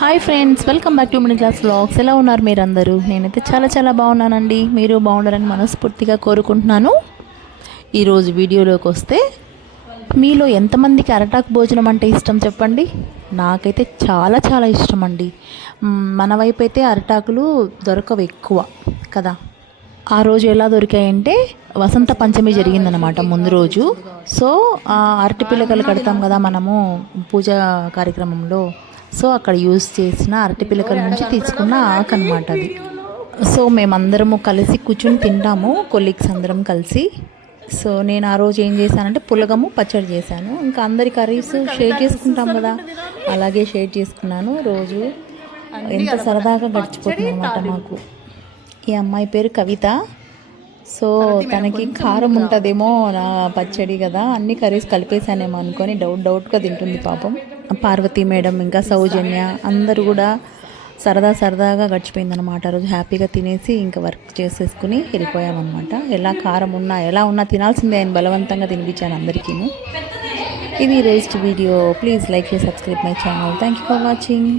Hi friends, welcome back to middle class vlogs. ఎలా ఉన్నారు మీరందరూ? నేనైతే చాలా బాగున్నానండి. మీరు బాగుండాలని మనస్ఫూర్తిగా కోరుకుంటున్నాను. ఈరోజు వీడియోలోకి వస్తే, మీలో ఎంతమందికి అరటాకు భోజనం అంటే ఇష్టం చెప్పండి. నాకైతే చాలా ఇష్టం అండి. మన వైపు అయితే అరటాకులు దొరకవు ఎక్కువ కదా. ఆ రోజు ఎలా దొరికాయంటే, వసంత పంచమి జరిగిందనమాట ముందు రోజు. సో అరటి పిల్లకలు కడతాం కదా మనము పూజ కార్యక్రమంలో. సో అక్కడ యూజ్ చేసిన అరటి పిల్లకల నుంచి తీసుకున్న ఆకు అనమాట అది. సో మేమందరము కలిసి కూర్చుని తింటాము, కొలీగ్స్ అందరం కలిసి. సో నేను ఆ రోజు ఏం చేశానంటే పులగము పచ్చడి చేశాను. ఇంకా అందరి కర్రీస్ షేర్ చేసుకుంటాం కదా, అలాగే షేర్ చేసుకున్నాను. రోజు ఎంత సరదాగా గడిచిపోతుంది అనమాట మాకు. ఈ అమ్మాయి పేరు కవిత. సో తనకి కారం ఉంటుందేమో నా పచ్చడి కదా, అన్ని కర్రీస్ కలిపేసానేమో అనుకొని డౌట్గా తింటుంది పాపం. పార్వతి మేడం ఇంకా సౌజన్య అందరూ కూడా సరదాగా గడిచిపోయిందనమాట. రోజు హ్యాపీగా తినేసి ఇంకా వర్క్ చేసేసుకుని వెళ్ళిపోయామన్నమాట. ఎలా ఉన్నా తినాల్సిందే ఆయన బలవంతంగా తినిపించాను అందరికీ. ఇది రోజు వీడియో. ప్లీజ్ లైక్ చేసి subscribe my channel. Thank you for watching.